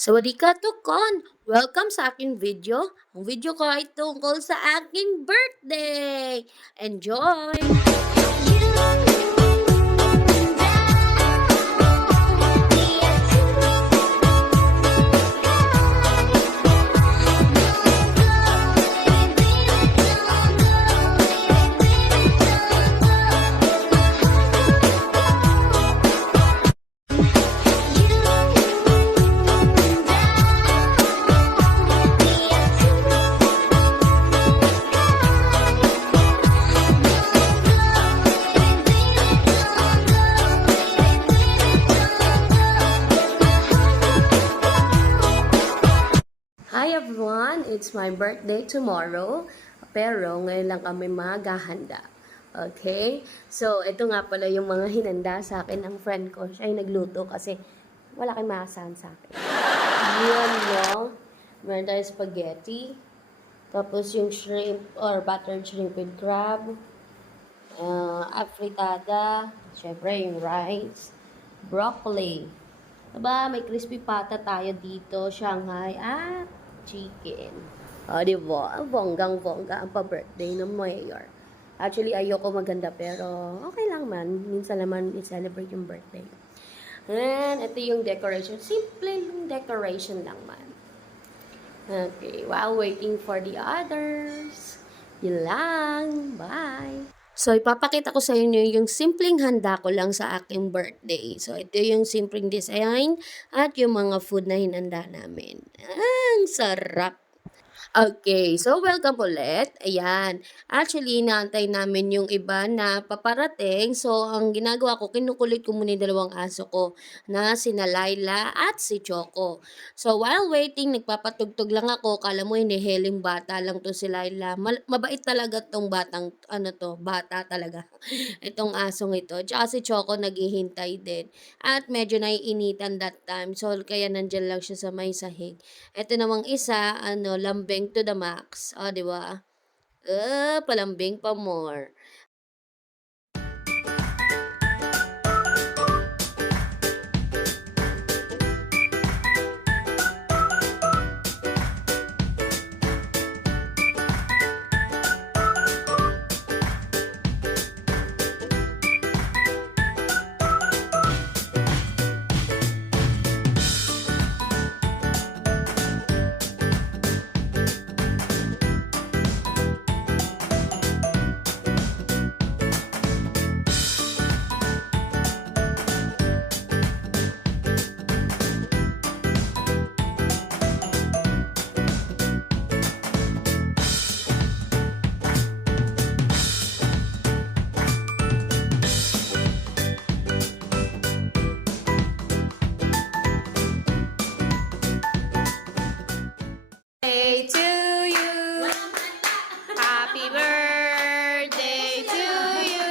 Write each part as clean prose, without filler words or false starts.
Sawadika tukon! Welcome sa aking video. Ang video ko ay tungkol sa aking birthday. Enjoy! Hi everyone! It's my birthday tomorrow. Pero ngayon lang kami maghahanda. Okay? So, ito nga pala yung mga hinanda sa akin ng friend ko. Siya ay nagluto kasi wala kang maasahan sa akin. Yun, no? Meron tayo spaghetti. Tapos yung shrimp or buttered shrimp with crab. Afritada. Siyempre, yung rice. Broccoli. Diba, may crispy pata tayo dito. Shanghai at chicken. O, diba? Bonggang-bongga ang pa-birthday ng mayor. Actually, ayoko maganda pero okay lang man. Minsan naman i-celebrate yung birthday. And ito yung decoration. Simple yung decoration lang man. Okay, while waiting for the others. Yun lang. Bye! So, ipapakita ko sa inyo yung simpleng handa ko lang sa aking birthday. So, ito yung simpleng design at yung mga food na hinanda namin. Ang sarap! Okay, so welcome ulit. Ayan. Actually, inaantay namin yung iba na paparating. So, ang ginagawa ko, kinukulit ko muna yung dalawang aso ko na sina Laila at si Choco. So, while waiting, nagpapatugtog lang ako. Kala mo, hinihiling bata lang to si Laila. Mabait talaga tong batang, bata talaga. Itong asong ito. Tsaka si Choco naghihintay din. At medyo naiinitan that time. So, kaya nandyan lang siya sa may sahig. Ito namang isa, lambing to the max. O, di ba? Palambing pa more. Birthday to you. Happy birthday to you.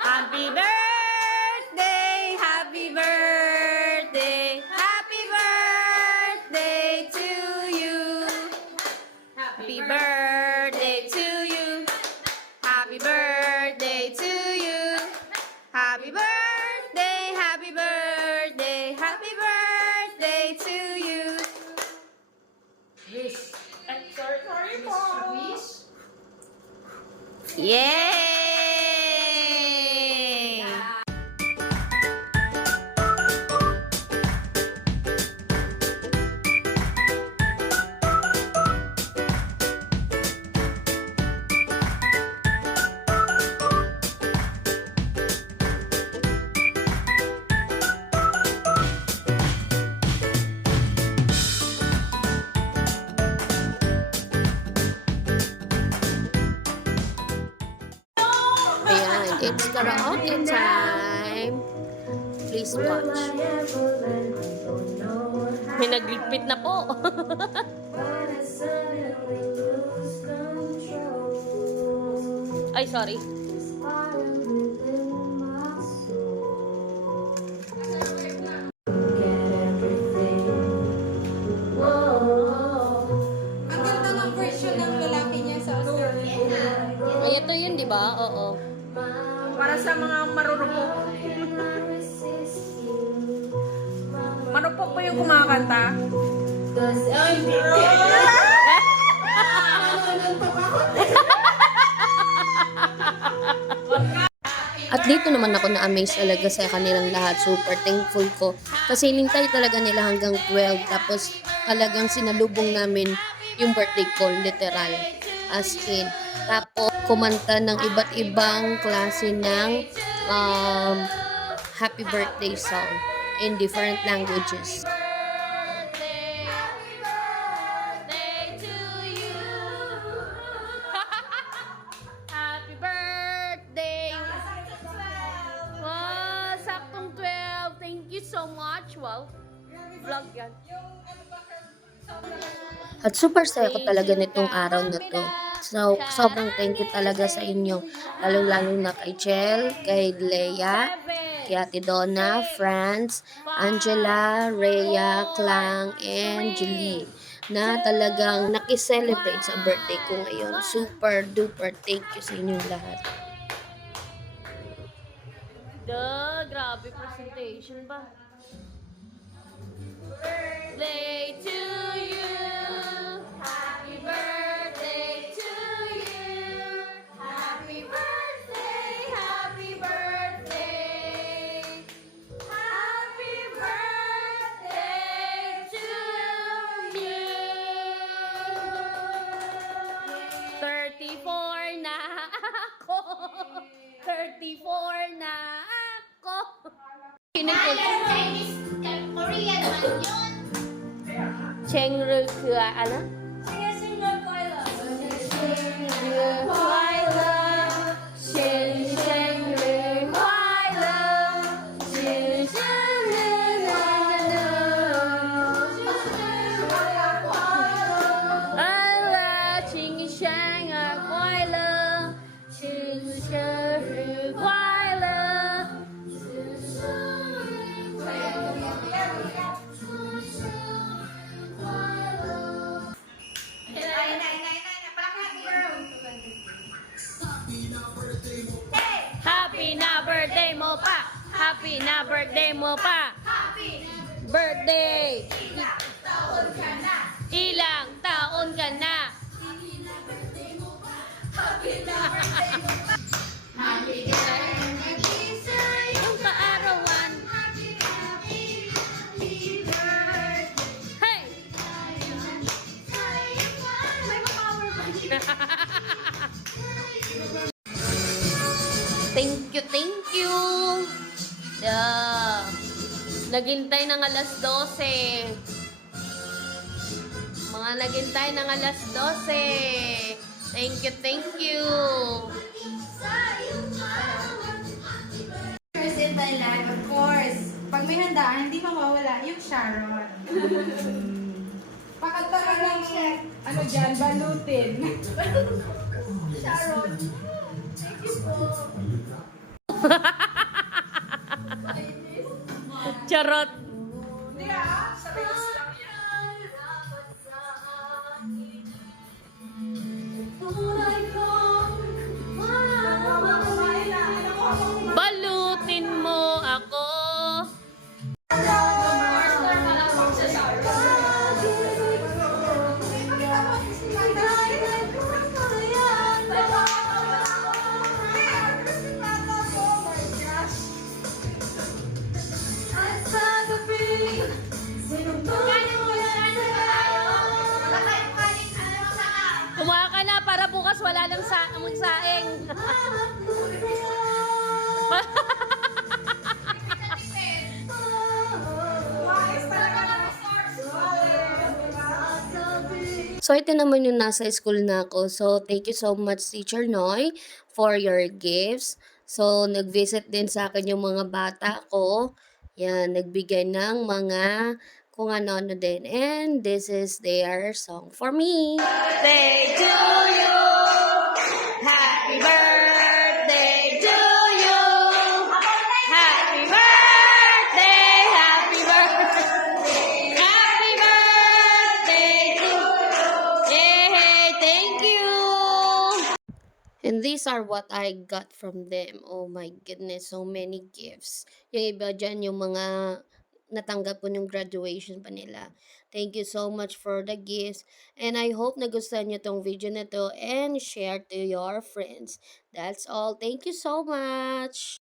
Happy birthday, happy birthday, happy birthday to you. Happy birthday to you. Happy birthday to you. Happy birthday, happy birthday, happy birthday to you. Wish. Sorry po. Wish. Yay! Ayan, it's karaoke time. Please watch. May nagligpit na po. Ay, sorry. Ang ganda ng version ng lalaki niya sa Oscar. Ay, ito yun, di ba? Oo. Para sa mga marurupok. Ano po yung kumakanta? At dito naman ako na-amaze talaga sa kanilang lahat. Super thankful ko. Kasi nintay talaga nila hanggang 12. Tapos talagang sinalubong namin yung birthday ko, literal. As in. Tapos kumanta ng iba't ibang klase ng happy birthday song in different languages. Happy birthday! Wow, saktong 12. Thank you so much. Wow. Vlog yan. At super saya ko talaga nitong araw na to. So, sobrang thank you talaga sa inyo. Lalong-lalo na kay Chel, kay Leia, kay Ate Donna, Franz, Angela, Rhea, Clang, and Julie na talagang nakiselebrate sa birthday ko ngayon. Super duper thank you sa inyong lahat. Grabe presentation ba? Birthday to you. Happy birthday to you. Happy birthday, happy birthday. Happy birthday to you. 34 na ako. 34 na ako. Chinese, Korean man yun. Chengru kua ano? Happy na birthday mo pa! Happy na birthday mo pa! Birthday! Ilang taon ka na? Yung kaarawan. Hey! Thank you, thank you. Naghintay ng alas 12. Mga naghintay ng alas 12. Thank you, thank you. First in Thailand, of course. Pag may handaan, hindi mawawala yung Sharon. Pakanta ka lang ano dyan, balutin. Sharon. Thank you po. Charot. Hindi sa reels lang yan. Balutin mo ako. Kumain ka na para bukas wala nang magsaing. So, ito naman yung nasa school na ako. So, thank you so much, Teacher Noy, for your gifts. So, nag-visit din sa akin yung mga bata ko. Yan, nagbigay ng mga kung ano-ano din. And this is their song for me. Birthday to you! Happy birthday to you! Happy birthday! Happy birthday! Happy birthday to you! Yay! Thank you! And these are what I got from them. Oh my goodness, so many gifts. Yung iba dyan, yung mga natanggap ko yung graduation pa nila. Thank you so much for the gifts. And I hope nagustuhan nyo tong video na to and share to your friends. That's all. Thank you so much!